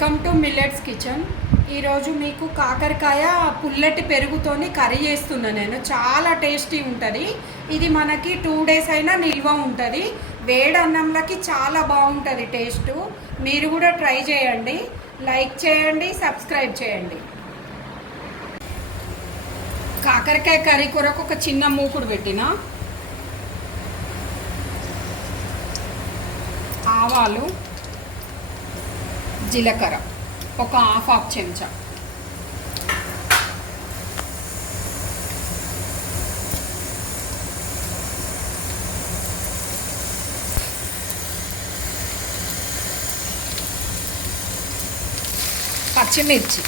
Welcome to millets kitchen. ఈరోజు మీకు కాకరకాయ పుల్లటి పెరుగుతోని కర్రీ చేస్తున్నా నేను. చాలా టేస్టీ ఉంటుంది. ఇది మనకి టూ డేస్ అయినా నిల్వ ఉంటుంది. వేడన్నంలకి చాలా బాగుంటుంది టేస్ట్. మీరు కూడా ట్రై చేయండి. లైక్ చేయండి సబ్స్క్రైబ్ చేయండి. కాకరకాయ కర్రీ కొరకు ఒక చిన్న మూకుడు పెట్టిన. ఆవాలు. జీలకర్ర. ఒక హాఫ్ హాఫ్ చెంచా. పచ్చిమిర్చి.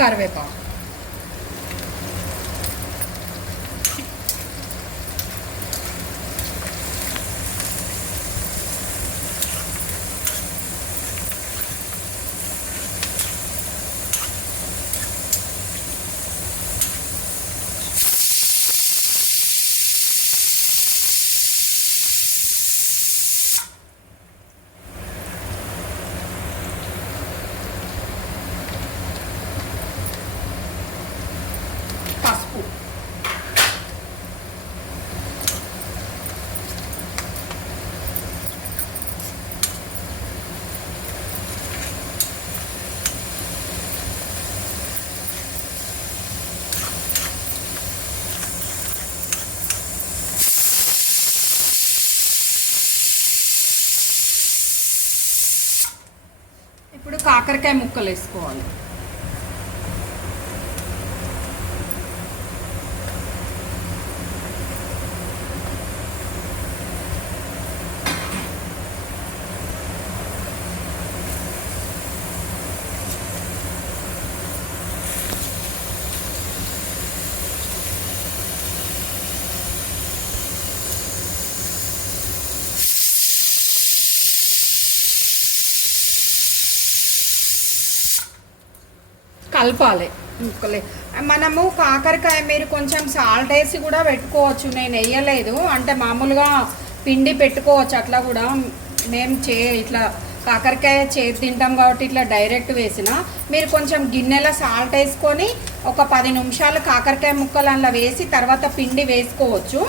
కరివేపాకు పసుపు ఇప్పుడు కాకరకాయ ముక్కలు వేసుకోవాలి. కలపాలి. ముక్కలే. మనము కాకరకాయ మీరు కొంచెం సాల్ట్ వేసి కూడా పెట్టుకోవచ్చు. నేను వేయలేదు. అంటే మామూలుగా పిండి పెట్టుకోవచ్చు. అట్లా కూడా మేము చే ఇట్లా కాకరకాయ చేతి తింటాం కాబట్టి ఇట్లా డైరెక్ట్ వేసిన మీరు కొంచెం గిన్నెలో సాల్ట్ వేసుకొని ఒక పది నిమిషాలు కాకరకాయ ముక్కలు అందులో వేసి తర్వాత పిండి వేసుకోవచ్చు.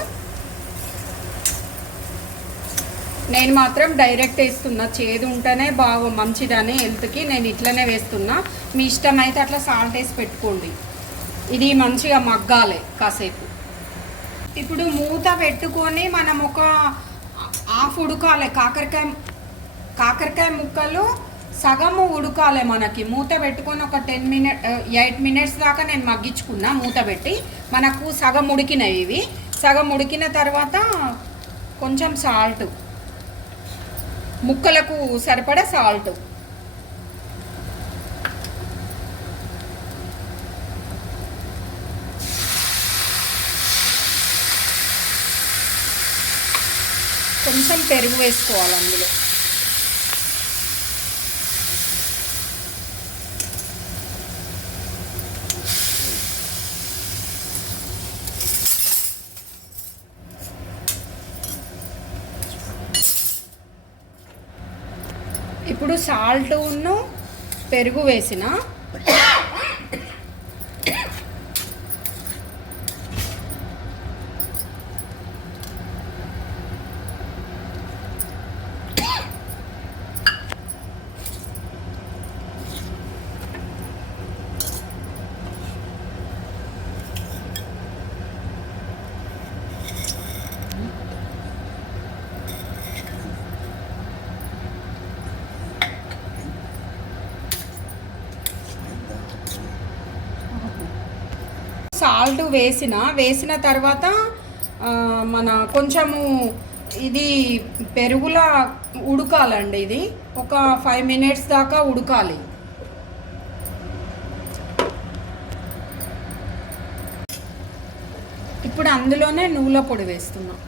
నేను మాత్రం డైరెక్ట్ వేస్తున్నా. చేదు ఉంటేనే బాగా మంచిదని హెల్త్కి నేను ఇట్లనే వేస్తున్నా. మీ ఇష్టం అయితే అట్లా సాల్ట్ వేసి పెట్టుకోండి. ఇది మంచిగా మగ్గాలి కాసేపు. ఇప్పుడు మూత పెట్టుకొని మనం ఒక హాఫ్ ఉడకాలి. కాకరకాయ కాకరకాయ ముక్కలు సగము ఉడకాలి మనకి. మూత పెట్టుకొని ఒక టెన్ మినిట్ ఎయిట్ మినిట్స్ దాకా నేను మగ్గించుకున్నా మూత పెట్టి. మనకు సగం ఉడికినవి ఇవి. సగం ఉడికిన తర్వాత కొంచెం సాల్ట్ ముక్కలకు సరిపడా సాల్ట్ కొంచెం పెరుగు వేసుకోవాలి అందులో. ఇప్పుడు సాల్ట్ ఉన్ను పెరుగు వేసిన సాల్ట్ వేసిన వేసిన తర్వాత మన కొంచెము ఇది పెరుగులా ఉడకాలండి ఇది. ఒక ఫైవ్ మినిట్స్ దాకా ఉడకాలి. ఇప్పుడు అందులోనే నువ్వుల పొడి వేస్తున్నాం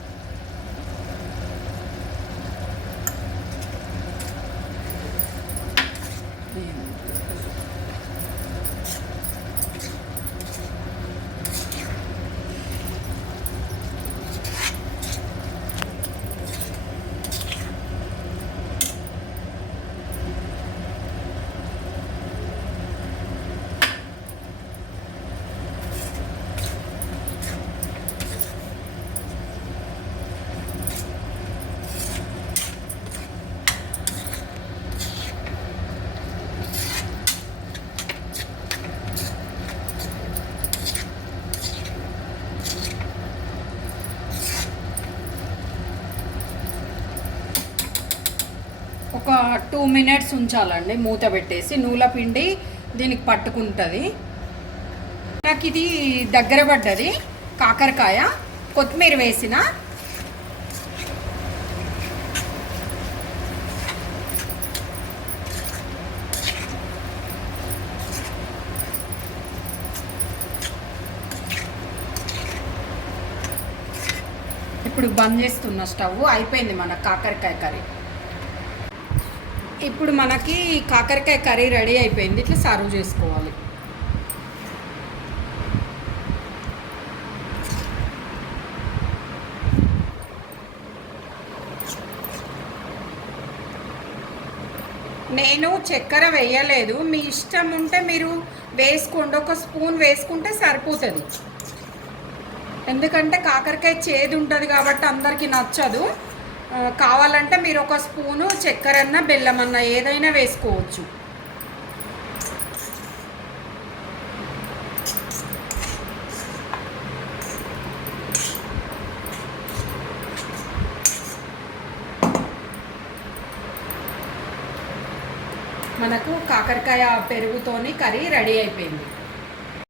ఒక టూ మినిట్స్ ఉంచాలండి మూత పెట్టేసి నూల పిండి దీనికి పట్టుకుంటుంది. నాకు ఇది దగ్గర పడ్డది కాకరకాయ కొత్తిమీర వేసిన. ఇప్పుడు బంద్ చేస్తున్న స్టవ్ అయిపోయింది మన కాకరకాయ కర్రీ. ఇప్పుడు మనకి కాకరకాయ కర్రీ రెడీ అయిపోయింది. ఇట్లా సర్వ్ చేసుకోవాలి. నేను చక్కెర వేయలేదు. మీ ఇష్టం ఉంటే మీరు వేసుకోండి. ఒక స్పూన్ వేసుకుంటే సరిపోతుంది. ఎందుకంటే కాకరకాయ చేదు ఉంటుంది కాబట్టి అందరికీ నచ్చదు. కావాలంటే మీరు ఒక స్పూను చక్కెరన్న బెల్లమన్న బెల్లం ఏదైనా వేసుకోవచ్చు. మనకు కాకరకాయ పెరుగుతోని కర్రీ రెడీ అయిపోయింది.